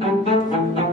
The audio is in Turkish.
Müzik